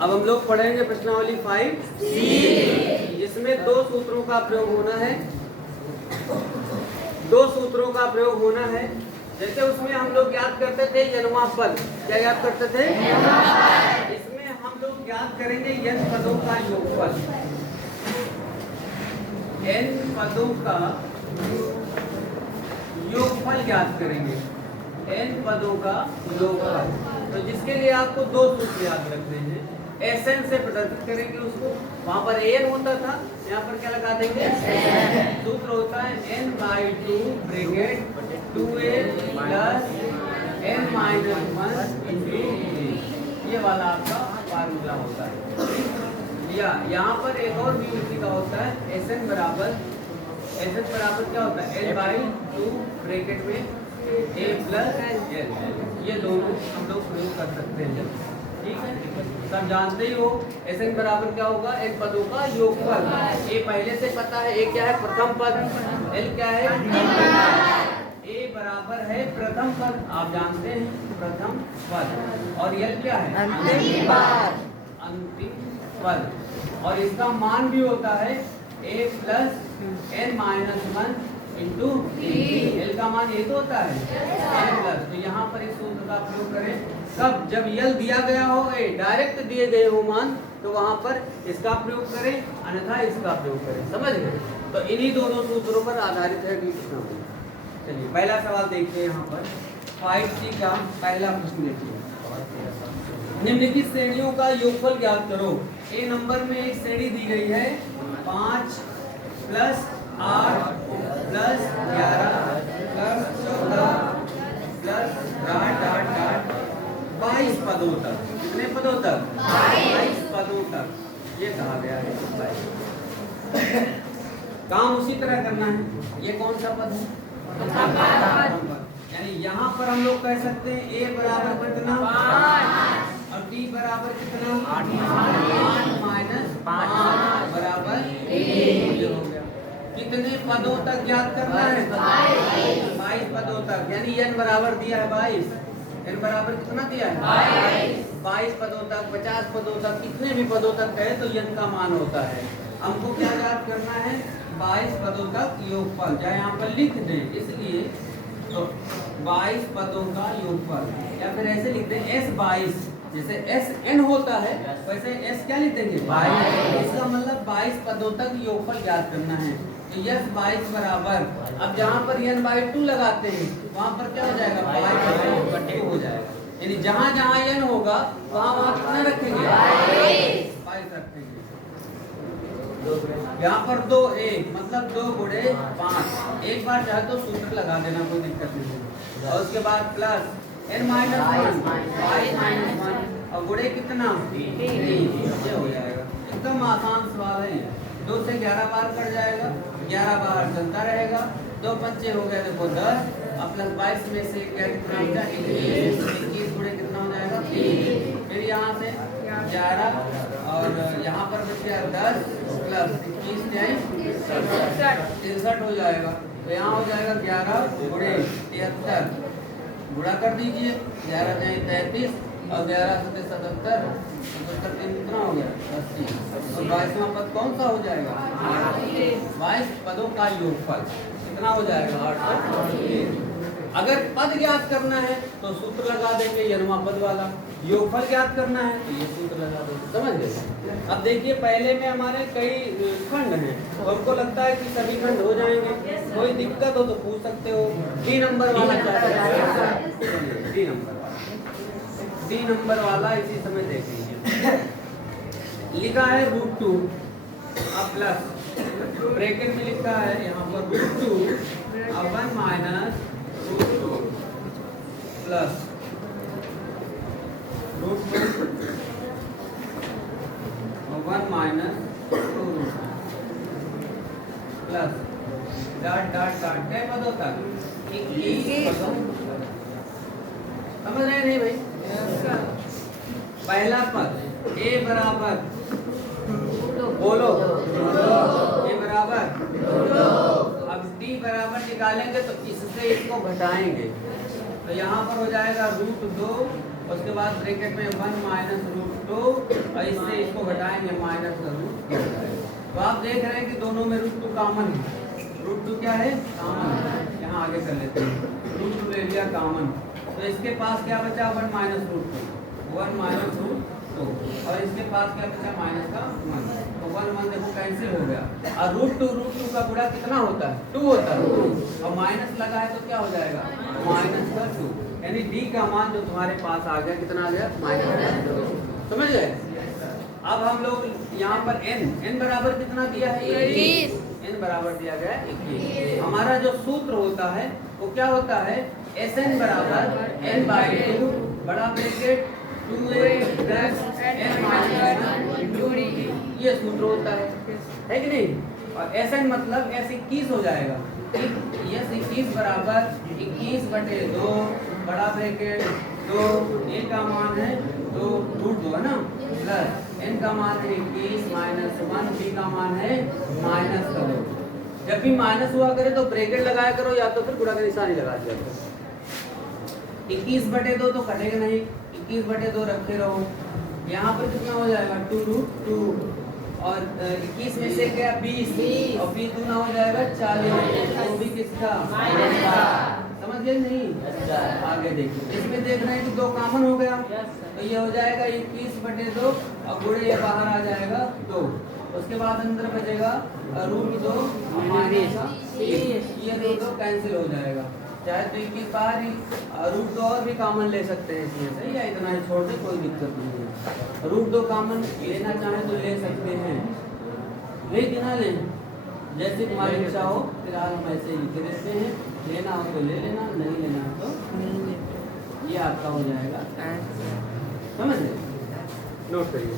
अब हम लोग पढ़ेंगे प्रश्नावली 5C, जिसमें दो सूत्रों का प्रयोग होना है। दो सूत्रों का प्रयोग होना है। जैसे उसमें हम लोग याद करते थे यनवा पद। क्या याद करते थे? इसमें हम लोग याद करेंगे यन पदों का योगफल। n पदों का योगफल याद करेंगे। n पदों का योगफल, तो जिसके लिए आपको दो सूत्र याद रखने हैं। Sn से प्रदर्शित करेंगे उसको। वहां पर an होता था, यहाँ पर क्या लगा देंगे? सूत्र होता है n/2 bracket 2a plus n - 1 into a। ये वाला आपका फार्मूला होता है। या यहाँ पर एक और भी उसी का होता है Sn बराबर क्या होता है? n/2 ब्रैकेट में a प्लस l। ये दोनों हम लोग प्रयोग कर सकते हैं। ठीक है, सब जानते ही हो। Sn बराबर क्या होगा? n पदों का योगफल। a पहले से पता है, a क्या है? प्रथम पद। l क्या है? a बराबर है प्रथम पद, आप जानते हैं प्रथम पद। और l क्या है? अंतिम पद। और इसका मान भी होता है a plus n - 1 into l का मान ये तो होता है n प्लस। तो यहाँ पर इस सूत्र का प्रयोग करें कब? जब l दिया गया हो, डायरेक्ट दिए गए हो मान, तो वहां पर इसका प्रयोग करें, अन्यथा इसका प्रयोग करें। समझ गए? तो इन्हीं दोनों सूत्रों पर आधारित है प्रश्न। चलिए पहला सवाल देखते हैं। यहाँ पर 5C का पहला प्रश्न देखिए। निम्नलिखित श्रेणियों का योगफल ज्ञात करो। ए नंबर में एक श्रेणी दी गई है 5 plus 8 plus 11 plus 14 plus dot dot dot 22 पदों तक। कितने पदों तक? 22 पदों तक ये कहा गया है। काम उसी तरह करना है। ये कौन सा पद है? यानी यहाँ पर हम लोग कह सकते हैं a बराबर कितना? 5 और b बराबर कितना? 8 माइनस 5 बराबर 1। हो गया। कितने पदों तक ज्ञात करना है? 22 पदों तक। यानी n बराबर दिया है 22। n बराबर कितना दिया है? 22 पदों तक, 50 पदों तक, कितने भी पदों तक है तो n का मान होता है। हमको क्या ज्ञात करना है? 22 पदों तक योगफल। चाहे यहाँ पर लिख दें, इसलिए तो 22 पदों का योगफल, या फिर ऐसे लिख दें S22। जैसे Sn होता है वैसे S क्या लिख देंगे? 22। इसका मतलब 22 पदों तक योगफल ज्ञात करना है। तो यस 22 बराबर, अब जहाँ पर n/2 लगाते हैं वहाँ पर क्या हो जाएगा? 22/2 हो जाएगा। यानी जहाँ जहाँ n होगा वहाँ कितना रखेंगे? 22 रखेंगे। यहाँ पर 2a मतलब 2 गुणे 5। एक बार चाहे तो सूत्र लगा देना, कोई दिक्कत नहीं है। और उसके बाद प्लस n - 1 5 - 1 और गुणे कितना? 3। ये हो जाएगा। एकदम आसान सवाल है। 2 से 11 बार कट जाएगा, 11 बार चलता रहेगा। 2 पंचे हो गए देखो 10 और प्लस 22 में से क्या कितना हो जाएगा? 21 गुणे कितना हो जाएगा? 3। फिर यहाँ से 11 और यहाँ पर बच गया 10 प्लस 21 63 हो जाएगा। तो यहाँ हो जाएगा 11 गुणे 73। गुणा कर दीजिए, 11 जाए 33 और 11 से 77 कितना हो गया? 80। तो 22वां पद कौन सा हो जाएगा? 22 पदों का योगफल कितना हो जाएगा? 8। अगर पद ज्ञात करना है तो सूत्र लगा देंगे यनवा पद वाला। योगफल ज्ञात करना है तो ये सूत्र लगा देंगे। समझ गए? अब देखिए पहले में हमारे कई खंड हैं, तो हमको लगता है कि सभी खंड हो जाएंगे। कोई दिक्कत हो तो पूछ सकते हो। डी नंबर वाला डी नंबर वाला इसी समय देख लीजिए। लिखा है √2 अब प्लस ब्रैकेट में लिखा है यहाँ पर √2 अब 1 minus √2 plus √2 1 minus 2 plus dot dot dot क्या पदों तक? 21 पदों। समझ रहे नहीं भाई? पहला पद a बराबर बोलो a बराबर, अब d बराबर निकालेंगे तो इससे इसको घटाएंगे तो यहाँ पर हो जाएगा √2 उसके बाद ब्रैकेट में 1 माइनस रूट 2 और इससे इसको घटाएंगे माइनस का रूट 2 जाएगा। तो आप देख रहे हैं कि दोनों में रूट 2 कॉमन है। रूट 2 क्या है? कॉमन है। यहाँ आगे कर लेते हैं, रूट 2 ले लिया कॉमन, तो इसके पास क्या बचा? 1 माइनस रूट 2, 1 माइनस रूट 2, और इसके पास क्या बचा? माइनस का 1, तो 1 1 देखो कैंसिल हो गया। और रूट 2 का गुणा कितना होता है? 2 होता है, और माइनस लगा है तो क्या हो जाएगा? माइनस का 2, यानी डी का मान जो तुम्हारे पास आ गया कितना आ गया? -2। समझ गए? अब हम लोग यहाँ पर n बराबर कितना दिया है? 21। n बराबर दिया गया है 21। हमारा जो सूत्र होता है वो क्या होता है? Sn बराबर n/2 बड़ा ब्रैकेट 2a प्लस n - 1 ये सूत्र होता है कि नहीं? और Sn मतलब S21 हो जाएगा। S21 बराबर 21/2 बड़ा ब्रैकेट 2, a का मान है 2 रूट 2 है ना, प्लस n का मान है 21 माइनस 1, b का मान है माइनस का 2। जब भी माइनस हुआ करे तो ब्रैकेट लगाया करो या तो फिर गुणा का निशान ही लगा दिया करो। 21/2 तो कटेगा नहीं, 21/2 रखे रहो। यहाँ पर कितना हो जाएगा? 2 रूट 2, और 21 में से क्या? 20, और 20 दूना हो जाएगा 40, तो भी किसका? माइनस का। समझ गए नहीं? आगे देखिए, इसमें देख रहे हैं कि 2 कॉमन हो गया, तो ये हो जाएगा 21/2 और गुणे ये बाहर आ जाएगा 2। उसके बाद अंदर बचेगा रूट 2 माइनस का 3, ये 2 कैंसिल हो जाएगा। चाहे तो 21 बाहर ही, रूट 2 और भी कॉमन ले सकते हैं इसमें से, या इतना ही छोड़ दे, कोई दिक्कत नहीं है। रूट 2 कॉमन लेना चाहे तो ले सकते हैं, लेकिन ना लें, जैसे तुम्हारी इच्छा हो। फिलहाल हम ऐसे ही लिख देते हैं, लेना हो तो ले लेना, नहीं लेना हो तो ये आपका हो जाएगा। समझ गए? नोट करिए।